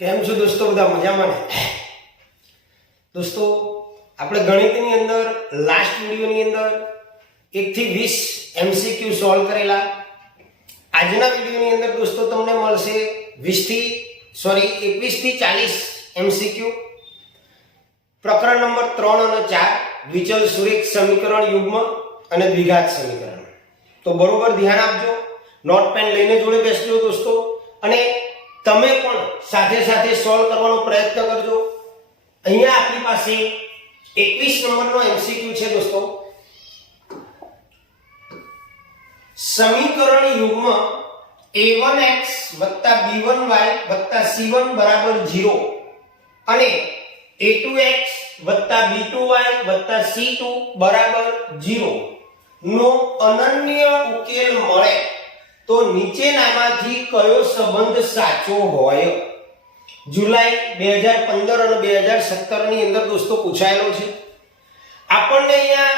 કેમ છો દોસ્તો? બધા મજામાં ને? દોસ્તો, આપણે ગણિતની અંદર લાસ્ટ વિડિયોની અંદર 1 થી 20 MCQ સોલ્વ કરેલા. આજના વિડિયોની અંદર દોસ્તો તમને મળશે 21 થી 40 MCQ. પ્રકરણ નંબર 3 અને 4 દ્વિચલ સુરેખ સમીકરણ યુગ્મ અને દ્વિઘાત સમીકરણ. તો બરોબર ધ્યાન આપજો, નોટ પેન લઈને જોડે બેસજો દોસ્તો, અને તમે પણ સાથે સાથે સોલ્વ કરવાનો પ્રયત્ન કરજો. અહીંયા આપણી પાસે 21 નંબરનો MCQ છે દોસ્તો. સમીકરણ યુગ્મ a1x b1y c1 0 અને a2x b2y c2 0 નો અનન્ય ઉકેલ મળે તો નીચેનામાંથી કયો સંબંધ સાચો હોય? જુલાઈ 2015 અને 2017 ની અંદર દોસ્તો પૂછાયેલો છે. આપણને અહીંયા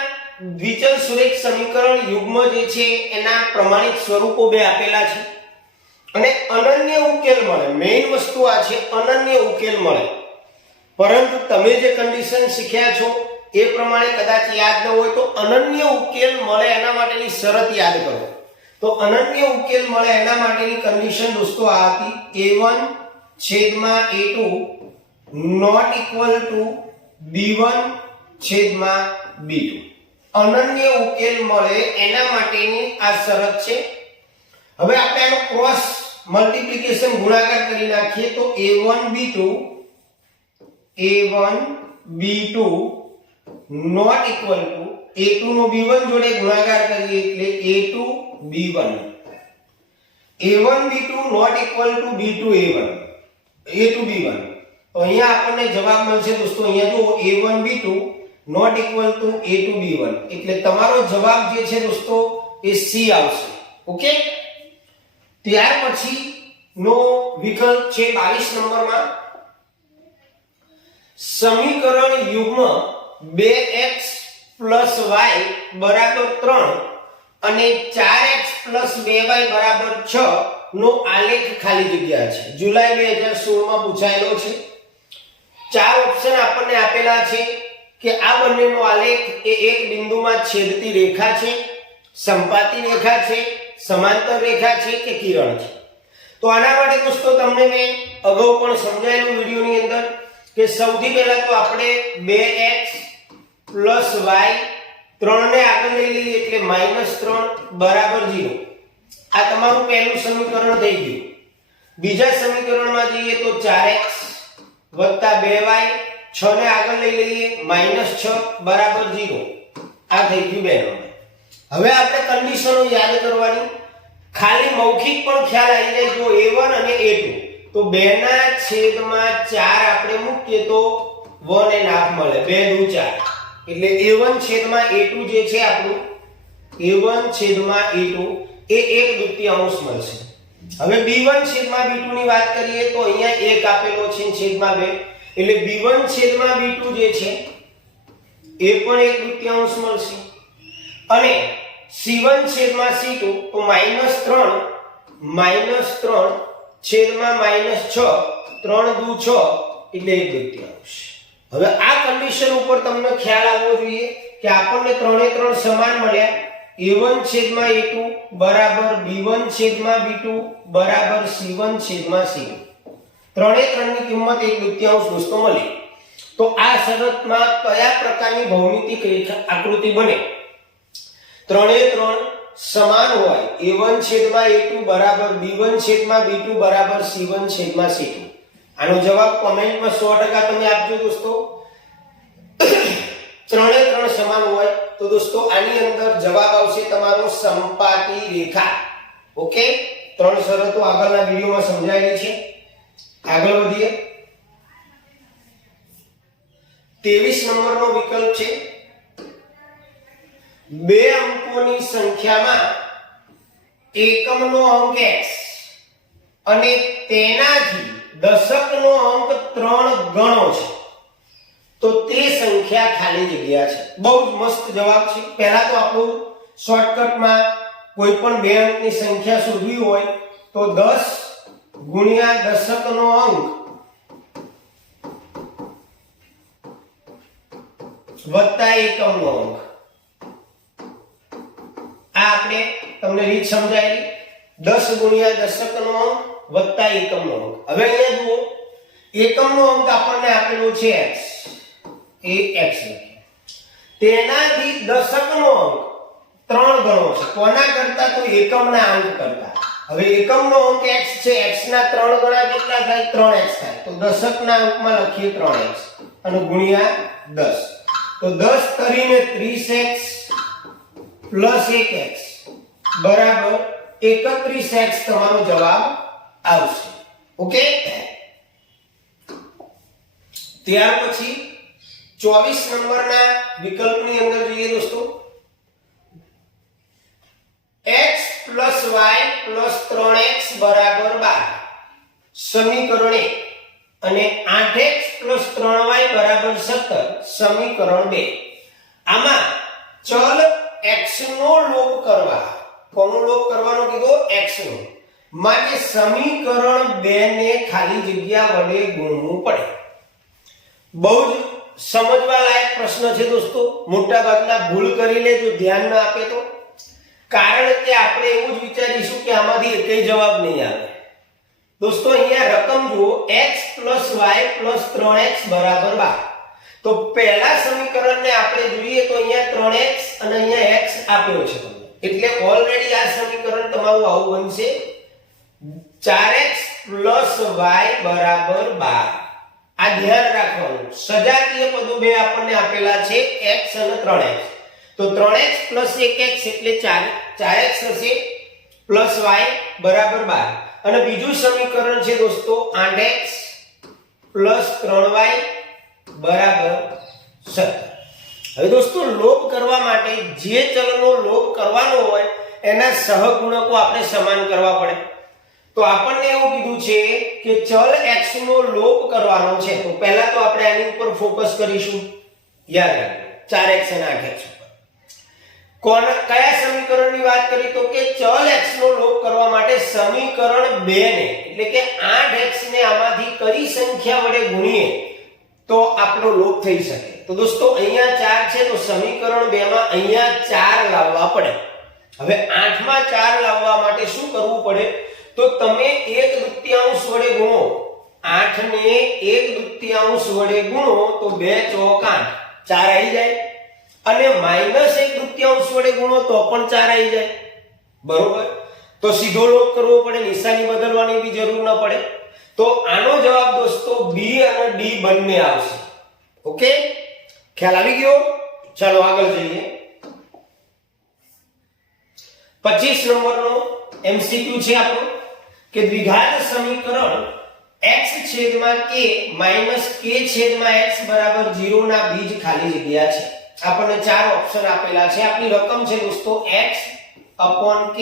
દ્વિચલ સુરેખ સમીકરણ યુગ્મ જે છે એના પ્રમાણિત સ્વરૂપો બે આપેલા છે અને અનન્ય ઉકેલ મળે. મેઈન વસ્તુ આ છે, અનન્ય ઉકેલ મળે. પરંતુ તમે જે કન્ડિશન શીખ્યા છો એ પ્રમાણે કદાચ યાદ ન હોય તો અનન્ય ઉકેલ મળે એના માટેની શરત યાદ કરો. તો અનન્ય ઉકેલ મળે એના માટેની કન્ડિશન દોસ્તો આ હતી, a1 છેદમાં a2 not equal to b1 છેદમાં b2. અનન્ય ઉકેલ મળે એના માટેની આ શરત છે. હવે આપણે આનો ક્રોસ મલ્ટીપ્લિકેશન ગુણાકાર કરી નાખીએ તો a1 b2 not equal to a2 no b1 જોડે ગુણાકાર કરીએ એટલે a2 b1. a1 b2 not equal to b2 a1 a2 b1. તો અહીંયા આપણને જવાબ મળશે દોસ્તો. અહીંયા જો a1 b2 not equal to a2 b1 એટલે તમારો જવાબ જે છે દોસ્તો એ C આવશે. ઓકે, ત્યાર પછી નો વિકલ્પ છે 22 નંબરમાં. સમીકરણ યુગ્મ 2x y 3 અને 4x 2y 6 નો આલેખ ખાલી જગ્યા છે. જુલાઈ 2016 માં પૂછાયેલો છે. ચાર ઓપ્શન આપણને આપેલા છે કે આ બંનેનો આલેખ એ એક બિંદુમાં છેદતી રેખા છે, સંપાતી રેખા છે, સમાંતર રેખા છે કે કિરણ છે. તો આના માટે દોસ્તો તમને મેં અગાઉ પણ સમજાયેલું વિડિયોની અંદર કે સૌથી પહેલા તો આપણે 2x y 3 ને આગળ લઈ લઈએ એટલે -3 0. આ તમારું પહેલું સમીકરણ થઈ ગયું. બીજા સમીકરણમાં જઈએ તો 4x 2y 6 ને આગળ લઈ લઈએ -6 0. આ થઈ ગયું બે નંબર. હવે આપણે કન્ડિશનો યાદ કરવાની. ખાલી મૌખિક પણ ખ્યાલ આવી જાય. જો a1 અને a2 તો 2 ના છેદમાં 4 આપણે મૂકીએ તો 1.5 મળે. 2 દુ 4 એટલે a1 છેદમાં a2 જે છે આપણું a1 છેદમાં a2 એ 1/2 મળશે. હવે b1 છેદમાં b2 ની વાત કરીએ તો અહીંયા 1 આપેલો છે છેદમાં 2 એટલે b1 છેદમાં b2 જે છે એ પણ 1/2 મળશે. અને c1 છેદમાં c2 તો -3 છેદમાં -6 3 દુ 6 એટલે 1/2. હવે આ કન્ડિશન ઉપર તમને ખ્યાલ આવવો જોઈએ કે આપણને 3 સમાન મળ્યા. a1 છેદમાં a2 બરાબર b1 છેદમાં b2 બરાબર c1 છેદમાં c2. 3 ની કિંમત 1/2 દોસ્તો મળી. તો આ શરતમાં કયા પ્રકારની ભૌમિતિક રેખા આકૃતિ બને? 3 સમાન હોય. a1 છેદમાં a2 બરાબર b1 છેદમાં b2 બરાબર c1 છેદમાં c2. આનો જવાબ કોમેન્ટમાં 100% તમે આપજો દોસ્તો. 3 સમાન હોય તો દોસ્તો આની અંદર જવાબ આવશે તમારો સંપાતી રેખા. ઓકે, 3 શરતો આગળના વિડિયોમાં સમજાયેલી છે. આગળ વધીએ. 23 નંબરનો વિકલ્પ છે. બે અંકોની સંખ્યામાં એકમનો અંક x અને તેનાથી દશકનો અંક 3 ગણો છે તો તે સંખ્યા ખાલી જગ્યા છે. બહુ જ મસ્ત જવાબ છે. પહેલા તો આપણું શોર્ટકટમાં કોઈ પણ બે અંકની સંખ્યા શોધવી હોય તો 10 ગુણ્યા દશકનો અંક વત્તા એકમનો અંક. આ આપણે તમને રીત સમજાયેલી. 10 ગુણ્યા દશકનો અંક વત્તા એકમનો અંક. હવે અહીંયા જુઓ, એકમનો અંક આપણને આપેલો છે x. એ x લખીએ. તેનાથી દશકનો અંક 3 ગણો છે. કોના કરતા? તો એકમના અંક કરતા. હવે એકમનો અંક x છે, x ના 3 ગણા કેટલા થાય? 3x થાય. તો દશકના અંકમાં લખીએ 3x અને ગુણ્યા 10. તો 10 કરીને 30x પ્લસ 1x બરાબર 31x તમારો જવાબ આવશે. ઓકે. ત્યાર પછી 24 નંબરના વિકલ્પની અંદર જોઈએ દોસ્તો. x plus y plus 3x બરાબર 12 સમીકરણ 1 અને 8x plus 3y બરાબર 17 સમીકરણ 2. આમાં ચલ x નો લોપ કરવા. કોનો લોપ કરવાનો કીધો? x નો. માટે સમીકરણ 2 ને ખાલી જગ્યા વડે ગુણવું પડે. બહુ જ સમજવા લાયક પ્રશ્ન છે દોસ્તો. મોટા ભાગના ભૂલ કરી લે જો ધ્યાન ના આપે તો. કારણ કે આપણે એવું જ વિચારીશું કે આમાંથી એકય જવાબ નહીં આવે. દોસ્તો અહીંયા રકમ જુઓ, x y 3x બરાબર 12. તો પહેલા સમીકરણને આપણે જોઈએ તો અહીંયા 3x અને અહીંયા x આપ્યો છે તમને. એટલે ઓલરેડી આ સમીકરણ તમારું આવું બનશે 4x y બરાબર 12. આ ધ્યાન રાખવાનું. સજાતીય પદો બે આપણને આપેલા છે x અને 3x. તો 3x plus 1x એટલે 4x થશે plus y બરાબર 12. અને બીજું સમીકરણ છે દોસ્તો 8x plus 3y બરાબર 17. હવે દોસ્તો લોપ કરવા માટે જે ચલનો લોપ કરવાનો હોય એના સહગુણકો આપણે સમાન કરવા પડે. તો આપણને એવું કીધું છે કે ચલ x નો લોપ કરવાનો છે. તો પહેલા તો આપણે આની ઉપર ફોકસ કરીશું. યાદ રાખજો 4x અને 8x. કયા સમીકરણની વાત કરી? તો કે ચલ x નો લોપ કરવા માટે સમીકરણ 2 ને એટલે કે 8x ને આમાંથી કઈ સંખ્યા વડે ગુણીએ તો આપણો લોપ થઈ શકે. તો દોસ્તો અહીંયા 4 છે તો સમીકરણ 2 માં અહીંયા 4 લાવવા પડે. હવે 8 માં 4 લાવવા માટે શું કરવું પડે? તો તમે 1/2 વડે ગુણો. 8 ને 1/2 વડે ગુણો તો 2 ચોક 8 4 આવી જાય. અને -1/2 વડે ગુણો તો પણ 4 આવી જાય. બરોબર. તો સીધો લોપ કરવો પડે, નિશાની બદલવાની બી જરૂર ન પડે. તો આનો જવાબ દોસ્તો B અને D બંને આવશે. ઓકે, ખ્યાલ આવી ગયો? ચાલો આગળ જઈએ. 25 નંબરનો MCQ છે આપણો કે દ્વિઘાત સમીકરણ x છેદમાં k માઈનસ k છેદમાં x બરાબર 0 ના બીજ ખાલી જગ્યા છે. આપણને ચાર ઓપ્શન આપેલા છે. આપણી રકમ છે દોસ્તો x upon k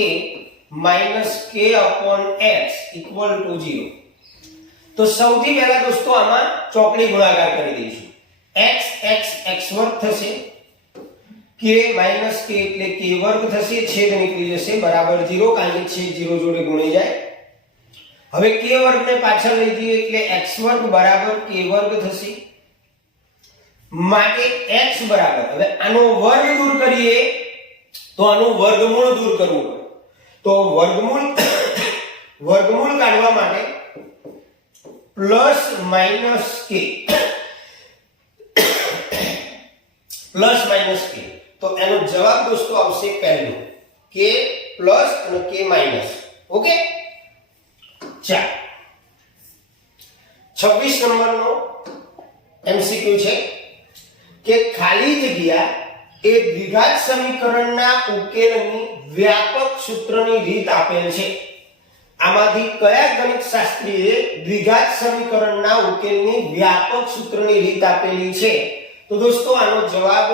minus k upon x equal to 0. તો સૌથી પહેલા દોસ્તો આમાં ચોકડી ગુણાકાર કરી દઈશું. x x x વર્ગ થશે, k minus k એટલે k વર્ગ થશે, છેદ નીકળી જશે બરાબર 0 કારણ કે છેદ 0 જોડે ગુણી જાય. હવે k વર્ગને પાછળ લઈ જઈએ એટલે x વર્ગ બરાબર k વર્ગ થશે. માટે x બરાબર, હવે આનો વર્ગ દૂર કરીએ તો આનું વર્ગમૂળ દૂર કરવું પડે. તો વર્ગમૂળ કાઢવા માટે plus minus k plus minus k. તો એનો જવાબ દોસ્તો આવશે પહેલું k પ્લસ અને k માઈનસ. ઓકે, ચાલો 26 નંબરનો MCQ છે કે ખાલી જગ્યા એ દ્વિઘાત સમીકરણના ઉકેલની વ્યાપક સૂત્રની રીત આપેલ છે. આમાંથી કયા ગણિત શાસ્ત્રીએ દ્વિઘાત સમીકરણના ઉકેલની વ્યાપક સૂત્રની રીત આપેલી છે? તો દોસ્તો આનો જવાબ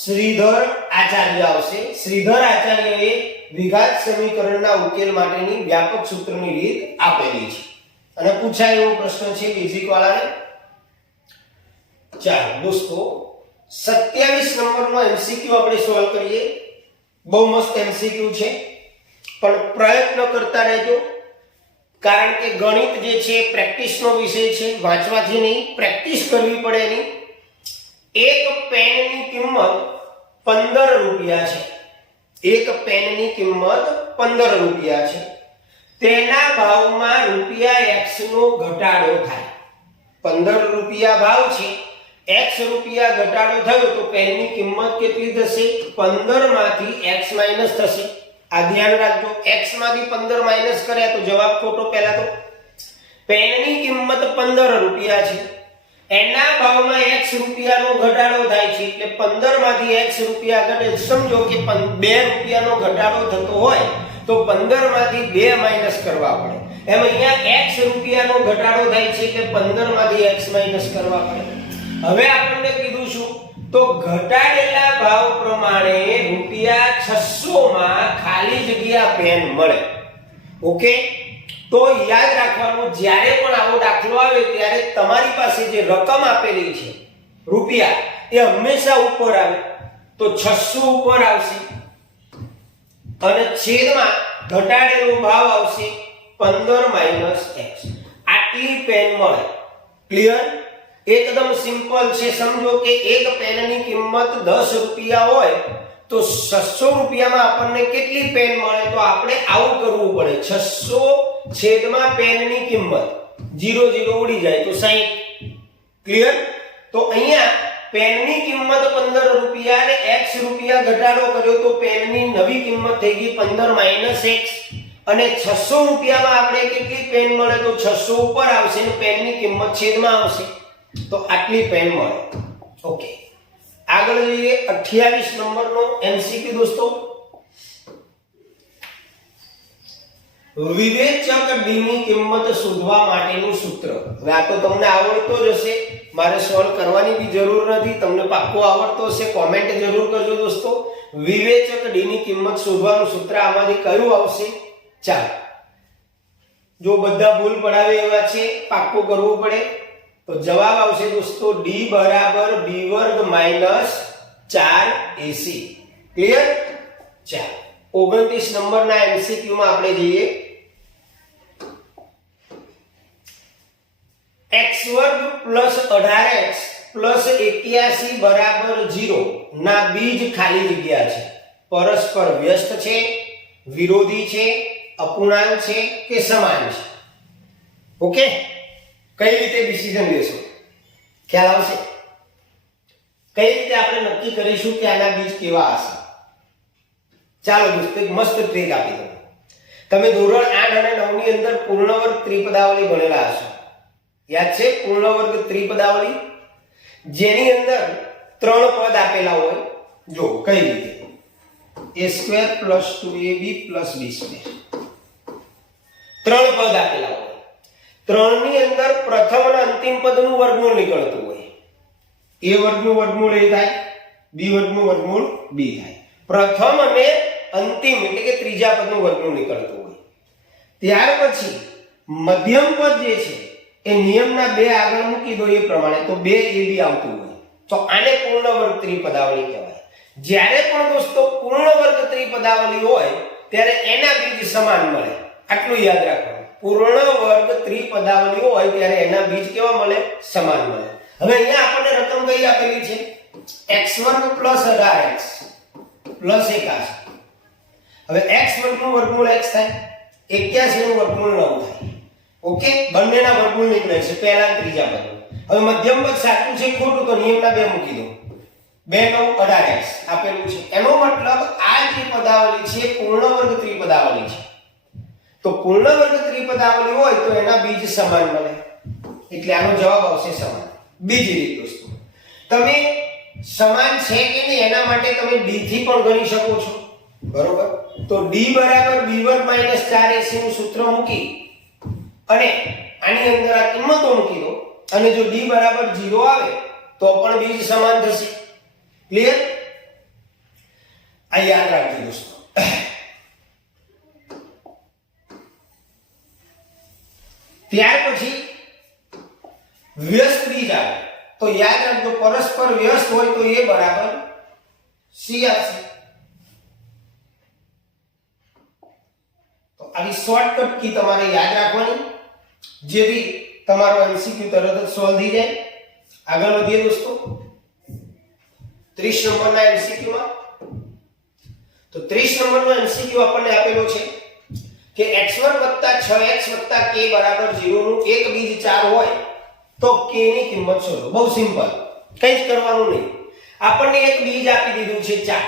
શ્રીધર આચાર્ય આવશે. શ્રીધર આચાર્યએ દ્વિઘાત સમીકરણના ઉકેલ માટેની વ્યાપક સૂત્રની રીત આપેલી છે અને પૂછાય એવો પ્રશ્ન છે બેઝિક વાળાને. ચાલો દોસ્તો 27 નંબરનો MCQ આપણે સોલ્વ કરીએ. બહુ મસ્ત MCQ છે પણ પ્રયત્ન કરતા રહેજો કારણ કે ગણિત જે છે પ્રેક્ટિસનો વિષય છે, વાંચવાથી નહીં પ્રેક્ટિસ કરવી પડે એની. એક પેનની કિંમત 15 રૂપિયા છે. એક પેનની કિંમત 15 રૂપિયા છે. તેના ભાવમાં રૂપિયા x નો ઘટાડો થાય. 15 રૂપિયા ભાવ છે, x રૂપિયા ઘટાડો થયો તો પેનની કિંમત કેટલી થશે? 15 માંથી x માઈનસ થશે. આ ધ્યાન રાખજો, x માંથી 15 માઈનસ કર્યા તો જવાબ ખોટો. પહેલા તો પેનની કિંમત 15 રૂપિયા છે, એના ભાવમાં x રૂપિયાનો ઘટાડો થાય છે એટલે 15 માંથી x રૂપિયા ઘટે. સમજો કે 2 રૂપિયાનો ઘટાડો થતો હોય તો 15 માંથી 2 માઈનસ કરવા પડે. એમ અહીંયા x રૂપિયાનો ઘટાડો થાય છે એટલે 15 માંથી x માઈનસ કરવા પડે. હવે આપણને કીધું શું? તો ઘટાડેલા ભાવ પ્રમાણે રૂપિયા 600 માં ખાલી જગ્યા પેન મળે. ઓકે, તો યાદ રાખવાનું, જ્યારે પણ આવો દાખલો આવે ત્યારે તમારી પાસે જે રકમ આપેલી છે રૂપિયા, એ હંમેશા ઉપર આવે. તો 600 ઉપર આવશે અને છેદમાં ઘટાડેલો ભાવ આવશે 15 માઈનસ x. આટલી પેન મળે. ક્લિયર? એકદમ સિમ્પલ છે. સમજો કે એક પેનની કિંમત 10 રૂપિયા હોય તો 600 રૂપિયામાં આપણને કેટલી પેન મળે? તો આપણે આવું કરવું પડે. 600 છેદમાં પેનની કિંમત 0 0 ઉડી જાય તો 60. ક્લિયર? તો અહીંયા પેનની કિંમત 15 રૂપિયા અને x રૂપિયા ઘટાડો કર્યો તો પેનની નવી કિંમત થઈ ગઈ 15 માઈનસ x. અને 600 રૂપિયામાં આપણે કેટલી પેન મળે? તો 600 ઉપર આવશે અને પેનની કિંમત છેદમાં આવશે. તો આટલી પેન મળે. ઓકે, આગળ જોઈએ 28 નંબરનો MCQ દોસ્તો. વિવેચક d ની કિંમત શોધવા માટેનું સૂત્ર. હવે આ તો તમને આવડતો જ હશે, મારે સોલ્વ કરવાની બી જરૂર નથી. તમને પાક્કો આવડતો હશે, કોમેન્ટ જરૂર કરજો દોસ્તો. વિવેચક d ની કિંમત શોધવાનું સૂત્ર આમાંથી કયું આવશે? ચાલો, જો બધા ભૂલ પડાવે એવા છે, પાક્કો કરવું પડે. તો જવાબ આવશે દોસ્તો d બરાબર b વર્ગ માઈનસ 4ac. ક્લિયર? ચાલો 29 નંબરના MCQ માં આપણે જઈએ. x વર્ગ પ્લસ 18x પ્લસ 81 બરાબર 0 ના બીજ ખાલી જગ્યા છે. પરસ્પર વ્યસ્ત છે, વિરોધી છે, અપૂર્ણાંક છે કે સમાન છે? ઓકે, કઈ રીતે ડિસિઝન લેશો? ખ્યાલ આવશે? કઈ રીતે આપણે નક્કી કરીશું કે આના બીજ કેવા હશે? ચાલો દોસ્તો, એક મસ્ત ટ્રીક આપી દઉં. તમે ધોરણ 8 અને 9 ની અંદર પૂર્ણ વર્ગ ત્રિપદાવલી ભણેલા હશો. યાદ છે પૂર્ણ વર્ગ ત્રિપદાવલી? જેની અંદર 3 પદ આપેલા હોય. જો કઈ રીતે? a² + 2ab + b². 3 પદ આપેલા હોય. 3 ની અંદર પ્રથમ અને અંતિમ પદનું વર્ગમૂળ નીકળતું હોય. a વર્ગનું વર્ગમૂળ a થાય, b વર્ગનું વર્ગમૂળ b થાય. પ્રથમ અને અંતિમ એટલે કે ત્રીજા પદનું વર્ગમૂળ નીકળતું હોય. ત્યાર પછી મધ્યમ પદ જે છે એ નિયમના 2 આગળ મૂકી દો એ પ્રમાણે, તો 2ab આવતું હોય. તો આને પૂર્ણ વર્ગ ત્રિપદાવલી કહેવાય. જ્યારે પણ દોસ્તો પૂર્ણ વર્ગ ત્રિપદાવલી હોય ત્યારે એના બીજ સમાન મળે. આટલું યાદ રાખવાનું. પૂર્ણ વર્ગ ત્રિપદાવલી હોય ત્યારે એના બીજ કેવા મળે? સમાન મળે. હવે અહીંયા આપણને રકમ કઈ આપેલી છે? x² + 18x + 81. હવે x વર્ગનું વર્ગમૂળ x થાય, 81 નું વર્ગમૂળ 9 થાય. ઓકે, બંનેના વર્ગમૂળ નીકળે છે પહેલા અને ત્રીજા પદ. હવે મધ્યમ પદ સાચું છે ખોટું તો નિયમના 2 મૂકી દો. 2 9 18x આપેલું છે. એનો મતલબ આ જે પદાવલી છે પૂર્ણ વર્ગ ત્રિપદાવલી છે. તો પૂર્ણ વર્ગ ત્રિપદાવલી હોય તો એના બીજ સમાન મળે. એટલે આનો જવાબ આવશે સમાન. બીજી રીત દોસ્તો, તમે સમાન છે કે નહીં એના માટે તમે d થી પણ ગણી શકો છો. બરોબર? તો d બરાબર b વર્ગ માઈનસ 4ac નું સૂત્ર મૂકી અને આની અંદર આ કિંમતો મૂકી દો અને જો d બરાબર 0 આવે તો પણ બીજ સમાન થશે. ક્લિયર? આ યાદ રાખજો દોસ્તો. ત્યાર પછી વ્યસ્ત બીજ આવે તો યાદ રાખજો પરસ્પર વ્યસ્ત હોય તો a બરાબર c આવશે. તો આવી શોર્ટકટ કી તમારે યાદ રાખવાની જેથી તમારો MCQ તરત જ સોલ્વ થઈ જાય. આગળ વધીએ દોસ્તો. 30 નંબરના MCQ માં તો 30 નંબરનો MCQ આપણને આપેલો છે કે x2 + 6x + k = 0 નું એક બીજ 4 હોય તો k ની કિંમત શોધો. બહુ સિમ્પલ, કંઈ જ કરવાનું નહીં. આપણને એક બીજ આપી દીધું છે 4,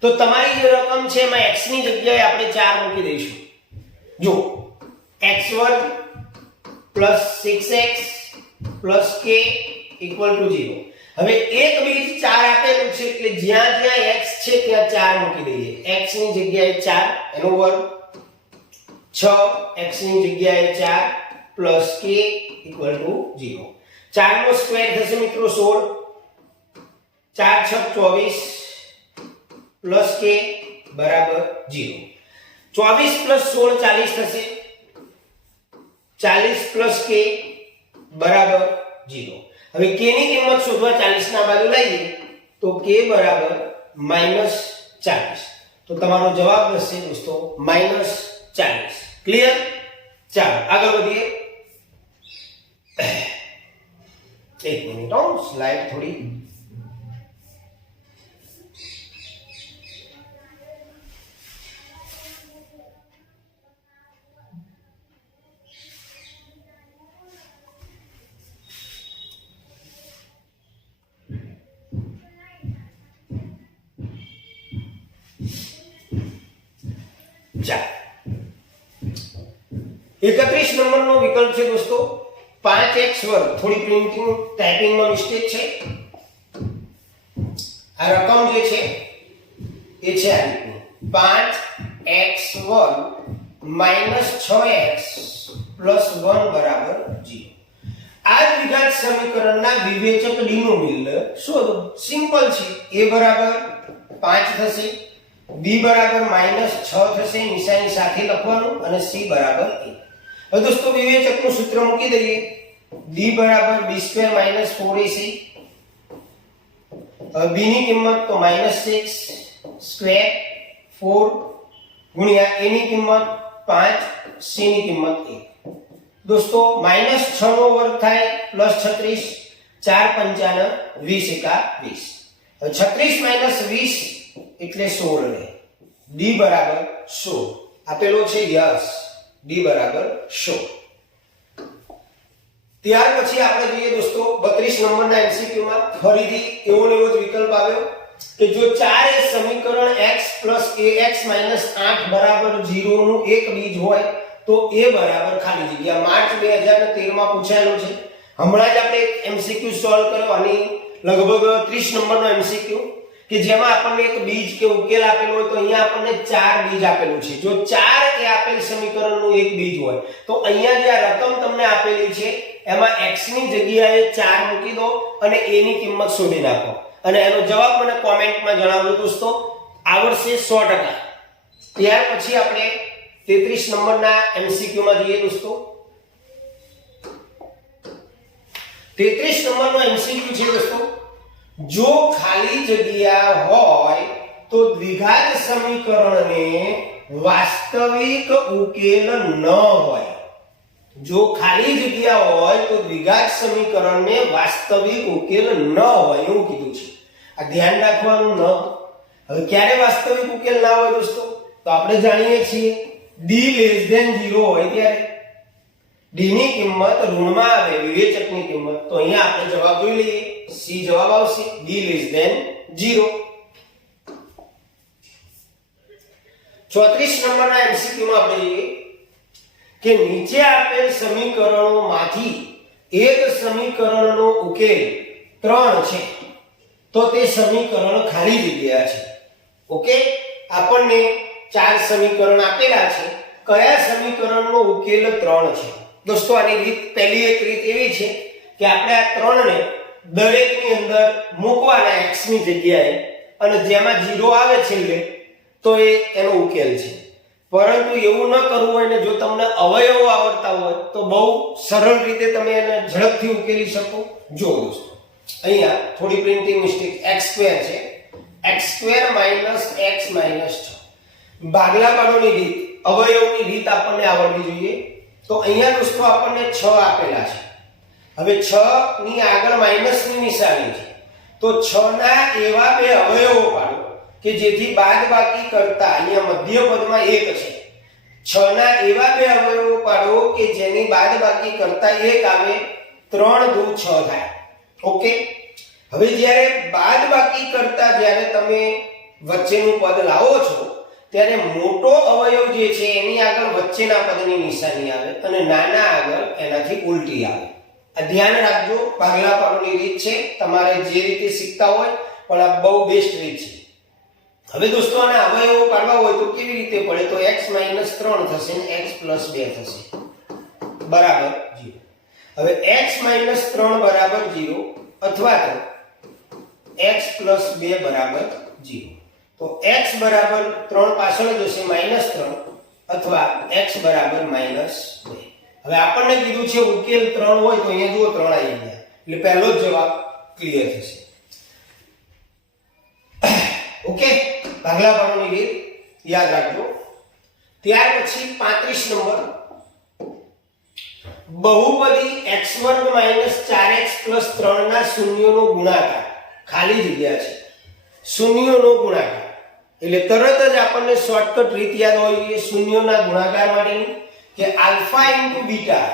તો તમારી જે રકમ છે એમાં x ની જગ્યાએ આપણે 4 મૂકી દઈશું. જો x2 + 6x + k = 0. હવે એક બીજ 4 આપેલું છે એટલે જ્યાં જ્યાં x છે ત્યાં 4 મૂકી દઈએ. x ની જગ્યાએ 4 એનો વર્ગ 6 x ની જગ્યાએ 4 + k = 0. 4 નો સ્ક્વેર થશે મિત્રો 16, 4 × 6 = 24 + k = 0. 24 + 16 40 થશે, 40 + k = 0. હવે k ની કિંમત શોધવા 40 ના બાજુ લઈએ તો k = -40. તો તમારો જવાબ થશે દોસ્તો -40. ક્લિયર? ચાલો આગળ વધીએ. એક મિનિટ, સ્લાઇડ થોડી જા 31 નંબરનો વિકલ્પ છે દોસ્તો 5x2. થોડી પ્રિન્ટિંગ ટાઈપિંગમાં મિસ્ટેક છે. આ રકમ જે છે એ છે આ રીતની 5x2 - 6x + 1 = 0. આ દ્વિઘાત સમીકરણના વિવેચક d નું મૂલ્ય શોધો. સિમ્પલ છે. a = 5 થશે, b = -6 થશે, નિશાની સાથે લખવાનું, અને c = 1. હવે દોસ્તો વિવેચકનું સૂત્ર મૂકી દઈએ. d = b² - 4ac. હવે b ની કિંમત તો -6 સ્ક્વેર 4 ગુણ્યા a ની કિંમત 5, c ની કિંમત 1. દોસ્તો -6 નો વર્ગ થાય +36, 4 × 5 = 20 × 20. હવે 36 - 20 એટલે 16 રહે. d = 16 આપેલો છે. Yes, d = 16. ત્યાર પછી આપણે જોઈએ દોસ્તો 32 નંબરના MCQ માં ફરીથી એવો ને એવો જ વિકલ્પ આવ્યો કે જો 4 એ સમીકરણ x + ax - 8 = 0 નું એક બીજ હોય તો a = ખાલી જગ્યા. માર્ચ 2013 માં પૂછાયેલો છે. હમણાં જ આપણે એક MCQ સોલ્વ કર્યો અને લગભગ 30 નંબરનો MCQ કે જેમાં આપણને એક બીજ કે ઉકેલ આપેલો હોય તો અહીંયા આપણને 4 બીજ આપેલું છે. જો 4 એ આપેલ સમીકરણનું એક બીજ હોય તો અહીંયા જે આ રકમ તમને આપેલી છે એમાં x ની જગ્યાએ 4 મૂકી દો અને a ની કિંમત શોધી નાખો અને એનો જવાબ મને કોમેન્ટમાં જણાવજો દોસ્તો. આવડશે 100%. ત્યાર પછી આપણે 33 નંબરના MCQ માં જઈએ દોસ્તો. 33 નંબરનો MCQ છે દોસ્તો જો ખાલી જગ્યા હોય તો દ્વિઘાત સમીકરણને વાસ્તવિક ઉકેલ ન હોય. જો ખાલી જગ્યા હોય તો દ્વિઘાત સમીકરણને વાસ્તવિક ઉકેલ ન હોય એવું કીધું છે. આ ધ્યાન રાખવાનું ન. હવે ક્યારે વાસ્તવિક ઉકેલ ના હોય દોસ્તો? તો આપણે જાણીએ છીએ d <0 હોય ત્યારે. d ની કિંમત ઋણમાં આવે વિવેચકની કિંમત, તો અહીંયા આપણે જવાબ જોઈ લઈએ. c જવાબ આવશે d <0. 34 નંબરના MCQ માં આપણે જોઈએ કે નીચે આપેલ સમીકરણોમાંથી એક સમીકરણનો ઉકેલ 3 છે તો તે સમીકરણ ખાલી જગ્યા છે. ઓકે, આપણને 4 સમીકરણ આપેલા છે. કયા સમીકરણનો ઉકેલ 3 છે? દોસ્તો આની રીત, પહેલી એક રીત એવી છે કે આપણે આ 3 ને દરેકની અંદર મૂકવાના x ની જગ્યાએ અને જેમાં 0 આવે છેલ્લે તો એનો ઉકેલ છે. પરંતુ એવું ન કરવું હોય ને જો તમને અવયવો આવડતા હોય તો બહુ સરળ રીતે તમે એને ઝડપથી ઉકેલી શકો. જો દોસ્તો અહીંયા થોડી પ્રિન્ટિંગ મિસ્ટેક, x² છે, x² - x - 6 ભાગલા પાડોની રીત, અવયવની રીત આપણને આવડવી જોઈએ. તો અહીંયા દોસ્તો આપણને 6 આપેલા છે. હવે 6 ની આગળ માઈનસ ની નિશાની છે તો 6 ના એવા બે અવયવો પાડો કે જેથી બાદબાકી કરતા અહીંયા મધ્ય પદમાં 1 છે 6 ના એવા બે અવયવો પાડો કે જેની બાદબાકી કરતા 1 આવે 3 દુ 6 થાય ઓકે હવે જ્યારે બાદબાકી કરતા જ્યારે તમે વચ્ચેનું પદ લાવો છો ત્યારે મોટો અવયવ જે છે એની આગળ વચ્ચેના પદની નિશાની આવે અને નાના આગળ એનાથી ઉલટી આવે આ ધ્યાન રાખજો ભાગલા પાડવાની રીત છે તમારે જે રીતે શીખતા હોય પણ આ બહુ બેસ્ટ રીત છે હવે દોસ્તો આના અવયવો પાડવા હોય તો કેવી રીતે પડે તો x - 3 થશે અને x + 2 થશે બરાબર 0 હવે x - 3 બરાબર 0 અથવા તો x + 2 બરાબર 0 તો x બરાબર 3 પાછળ જશે -3 અથવા x બરાબર -2 હવે આપણને કીધું છે ઉકેલ 3 હોય તો અહીંયા જુઓ 3 આવી ગયા એટલે પહેલો જ જવાબ ક્લિયર થશે ઓકે ભાગલા પાડવાની રીત યાદ રાખજો ત્યાર પછી 35 નંબર બહુપદી x2 - 4x + 3 ના શૂન્યોનો ગુણાકાર ખાલી જગ્યા છે શૂન્યોનો ગુણાકાર એટલે તરત જ આપણને શોર્ટકટ રીત યાદ હોવી જોઈએ શૂન્યોના ગુણાકાર માટેની કે આલ્ફા * બીટા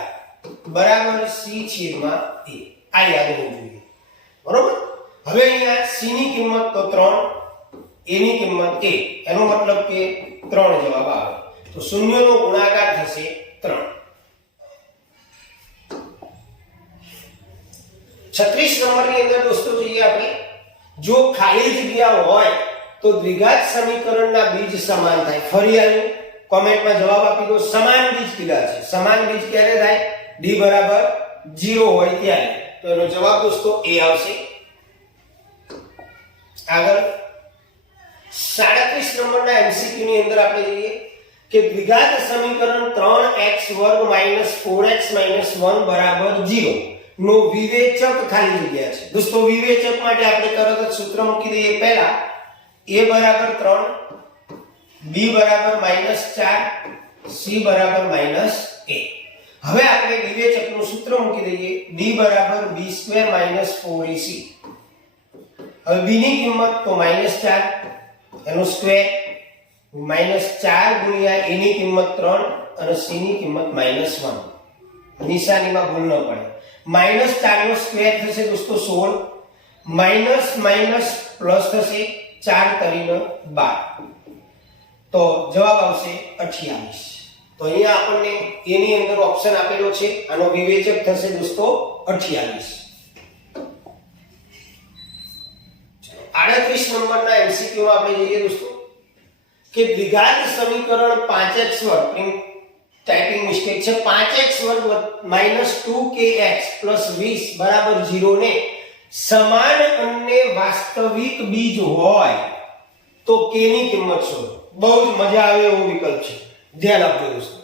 બરાબર c/a આ યાદ હોવું જોઈએ બરોબર હવે અહીંયા c ની કિંમત તો 3 a ની કિંમત 1 એનો મતલબ કે 3 જવાબ આવે તો શૂન્યનો ગુણાકાર થશે 3 36 નંબરની અંદર દોસ્તો જોઈએ આપણે જો ખાલી જગ્યા હોય તો દ્વિઘાત સમીકરણના બીજ સમાન થાય ફરી આવ્યું કોમેન્ટમાં જવાબ આપી દો સમાન બીજ કીધા છે સમાન બીજ ક્યારે થાય d બરાબર 0 હોય ત્યારે તો એનો જવાબ દોસ્તો a આવશે આગળ 37 નંબરના MCQ ની અંદર આપણે જોઈએ કે દ્વિઘાત સમીકરણ 3x2 - 4x - 1 બરાબર 0 નો વિવેચક ખાલી જગ્યા છે દોસ્તો વિવેચક માટે આપણે તરત જ સૂત્ર મૂકી દઈએ પહેલા a બરાબર 3 b બરાબર -4 c બરાબર -1 હવે આપણે વિવેચકનું સૂત્ર મૂકી દઈએ d બરાબર b² - 4ac હવે b ની કિંમત તો -4 એનો સ્ક્વેર -4 ગુણ્યા a ની કિંમત 3 અને c ની કિંમત -1 નિશાનીમાં ભૂલ ન પડે -4 નો સ્ક્વેર થશે દોસ્તો 16 માઈનસ માઈનસ પ્લસ થશે 4 તરીને 12 તો જવાબ આવશે 28 તો અહીંયા આપણને a ની અંદર ઓપ્શન આપેલો છે આનો વિવેચક થશે દોસ્તો 28 38 નંબરના MCQ માં આપણે જોઈએ દોસ્તો કે દ્વિઘાત સમીકરણ 5x² ટાઈપિંગ મિસ્ટેક છે 5x² - 2kx + 20 બરાબર 0 ને સમાન અને વાસ્તવિક બીજ હોય તો k ની કિંમત શોધો બહુ જ મજા આવે એવો વિકલ્પ છે ધ્યાન આપજો દોસ્તો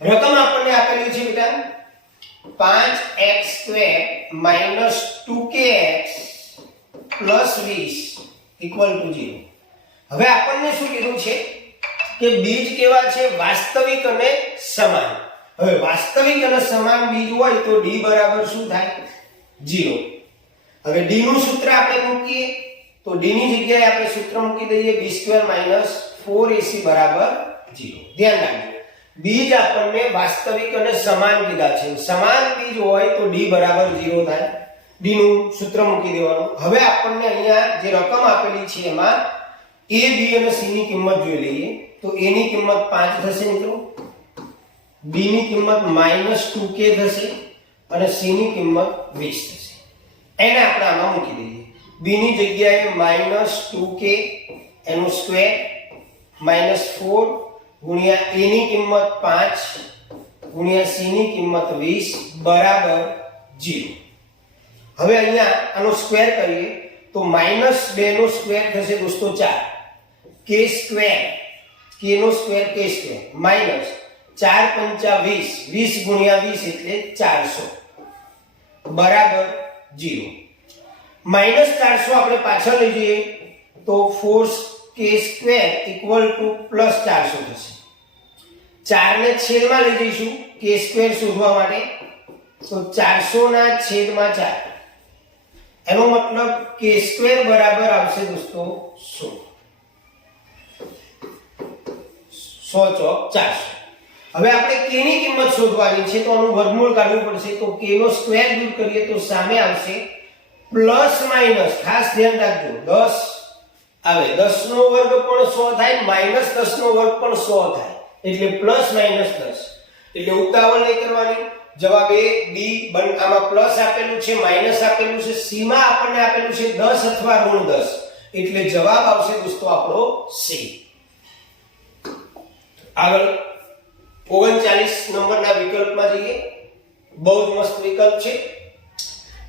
રકમ આપણને આપેલી છે બેટા 5x² - 2kx + 20 = 0 હવે આપણને શું કીધું છે કે બીજ કેવા છે વાસ્તવિક અને સમાન હવે વાસ્તવિક અને સમાન બીજ હોય તો d બરાબર શું થાય 0 હવે d નું સૂત્ર આપણે મૂકીએ તો d ની જગ્યાએ આપણે સૂત્ર મૂકી દઈએ b² - 4ac બરાબર 0 ધ્યાન રાખજો બીજ આપણને વાસ્તવિક અને સમાન કીધા છે સમાન બીજ હોય તો d બરાબર 0 થાય d નું સૂત્ર મૂકી દેવાનું હવે આપણને અહીંયા જે રકમ આપેલી છે એમાં a b અને c ની કિંમત જોઈ લઈએ તો a ની કિંમત 5 થશે મિત્રો b ની કિંમત -2k થશે અને c ની કિંમત 20 થશે એને આપણે આમાં મૂકી દઈએ b ની જગ્યાએ -2k એનો સ્ક્વેર -4 ગુણ્યા a ની કિંમત 5 ગુણ્યા c ની કિંમત 20 બરાબર 0 હવે અહીંયા આનો સ્ક્વેર કરીએ તો -2 નો સ્ક્વેર થશે દોસ્તો 4 k સ્ક્વેર k નો સ્ક્વેર k સ્ક્વેર માઈનસ 4 પંચા 20 20 ગુણ્યા 20 એટલે 400 બરાબર 0 -400 આપણે પાછળ લઈ જઈએ તો 4k સ્ક્વેર = +400 થશે 4 ને છેદમાં લઈ જઈશું k સ્ક્વેર શોધવા માટે તો 400 ના છેદમાં 4 એનો મતલબ k² બરાબર આવશે દોસ્તો 100 ચોક 400. હવે આપણે k ની કિંમત શોધવાની છે તો આનું વર્ગમૂળ કાઢવું પડશે. તો k નો સ્ક્વેર દૂર કરીએ તો સામે આવશે પ્લસ માઈનસ. ખાસ ધ્યાન રાખજો 10 આવે, 10 નો વર્ગ પણ 100 થાય, માઈનસ 10 નો વર્ગ પણ 100 થાય, એટલે પ્લસ માઈનસ 10. એટલે ઉતાવળ નહીં કરવાની. જવાબ A B બંને આમાં પ્લસ આપેલું છે, માઈનસ આપેલું છે, C માં આપણને આપેલું છે 10 અથવા ઋણ 10, એટલે જવાબ આવશે દોસ્તો આપણો C. આગળ 39 નંબરના વિકલ્પમાં જઈએ. બહુ જ મસ્ત વિકલ્પ છે.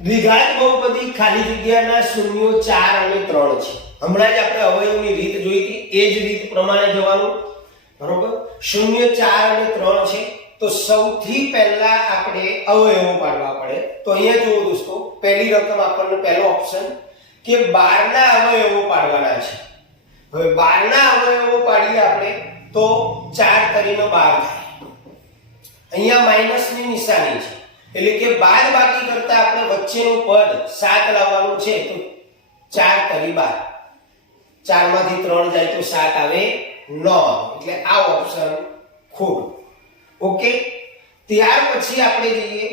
દ્વિઘાત બહુપદી ખાલી જગ્યાના શૂન્યો 4 અને 3 છે. હમણાં જ આપણે અવયવની રીત જોઈ હતી, એ જ રીત પ્રમાણે જવાનું. બરોબર, શૂન્ય 4 અને 3 છે. તો સૌથી પહેલા આપણે અવયવો પાડવા પડે. તો અહીંયા જુઓ દોસ્તો, પહેલી રકમ આપણને પહેલો ઓપ્શન કે 12 ના અવયવો પાડવાના છે. હવે 12 ના અવયવો પાડીએ આપણે તો 4 તરીનો 12 થાય. અહીંયા માઈનસ ની નિશાની છે, એટલે કે બાદ બાકી કરતા આપણે વચ્ચેનું પદ 7 લાવવાનું છે. તો 4 તરી 12, 4 માંથી 3 જાય તો 7 આવે 9, એટલે આ ઓપ્શન ખોટું. ઓકે, ત્યાર પછી આપણે જઈએ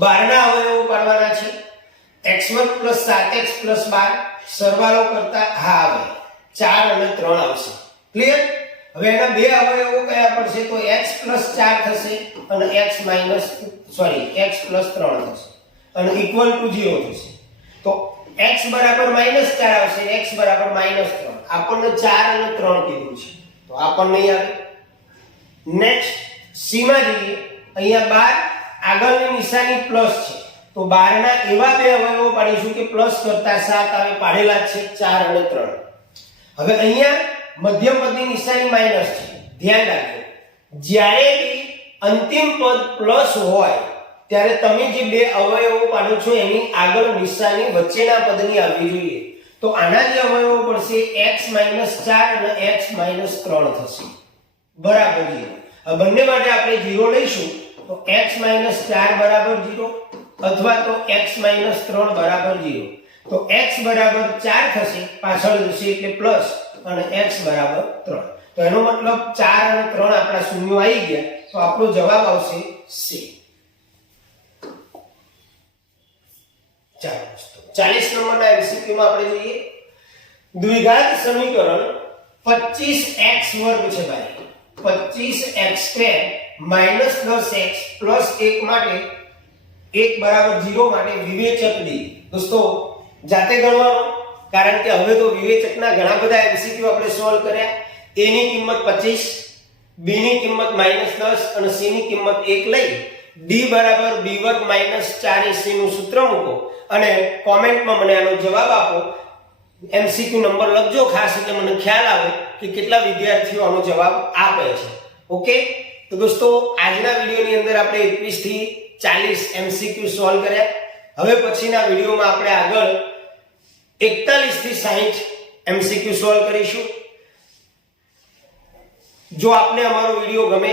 12 ના અવયવો પાડવાના છે. x1 + 7x + 12 સરવાળો કરતા હા આવે 4 અને 3 આવશે. ક્લિયર? હવે એના બે અવયવો કયા પડશે? તો x + 4 થશે અને x + 3 થશે અને ઇક્વલ ટુ 0 થશે. તો x બરાબર -4 આવશે, x બરાબર -3. આપણને 4 અને 3 કીધું છે, તો આ પણ નહીં આવે. નેક્સ્ટ c માં જઈએ. અહીંયા 12 આગળની નિશાની પ્લસ છે, તો 12 ના એવા બે અવયવો પાડીશું કે પ્લસ કરતા 7 આવે, પાડેલા છે 4 અને 3. હવે અહીંયા મધ્યમ પદની નિશાની માઈનસ છે. ધ્યાન રાખજો, જ્યારે બી અંતિમ પદ પ્લસ હોય ત્યારે તમે જે બે અવયવો પાડો છો એની આગળ નિશાની વચ્ચેના પદની આવવી જોઈએ. તો આના જે અવયવો પડશે x - 4 અને x - 3 થશે, બરાબર 0. આ બંને માટે આપણે 0 લઈશું તો x - 4 બરાબર 0 અથવા તો x - 3 બરાબર 0. તો x બરાબર 4 થશે, પાછળ જશે એટલે પ્લસ, અને x બરાબર 3. તો એનો મતલબ 4 અને 3 આપણા શૂન્યો આવી ગયા, તો આપણો જવાબ આવશે C. ચાલો 40 નંબરના MCQ માં આપણે જોઈએ. દ્વિઘાત સમીકરણ 25x² છે ભાઈ. 25x² - 10x + 1 માટે 1 બરાબર 0 માટે વિવેચક D. દોસ્તો જાતે ગણવાનું, કારણ કે હવે તો વિવેચકના ઘણા બધા MCQ આપણે સોલ્વ કર્યા. a ની કિંમત 25, b ની કિંમત -10 અને c ની કિંમત 1 લઈ d બરાબર b² - 4ac નું સૂત્ર મૂકો અને કોમેન્ટમાં મને આનો જવાબ આપો. MCQ નંબર લખજો ખાસ, એટલે મને ખ્યાલ આવે કે કેટલા વિદ્યાર્થીઓ આનો જવાબ આપે છે. ઓકે, તો દોસ્તો આજના વિડિયોની અંદર આપણે 21 થી 40 MCQ સોલ્વ કર્યા. હવે પછીના વિડિયોમાં આપણે આગળ 41 થી 60 MCQ સોલ્વ કરીશું. જો આપને અમારો વિડિયો ગમે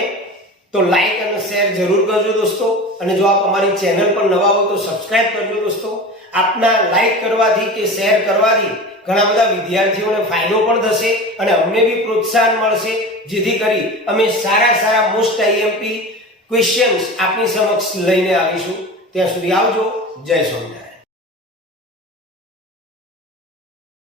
તો લાઈક અને શેર જરૂર કરજો દોસ્તો, અને જો આપ અમારી ચેનલ પર નવા હો તો સબસ્ક્રાઇબ કરજો દોસ્તો. આપના લાઈક કરવાથી કે શેર કરવાથી ઘણા બધા વિદ્યાર્થીઓને ફાયદો પણ થશે અને અમને બી પ્રોત્સાહન મળશે, જેથી કરી અમે સારા મોસ્ટ IMP ક્વેશ્ચન્સ આપની સમક્ષ લઈને આવીશું. ત્યાં સુધી આવજો. જય સ્વામિનારાયણ.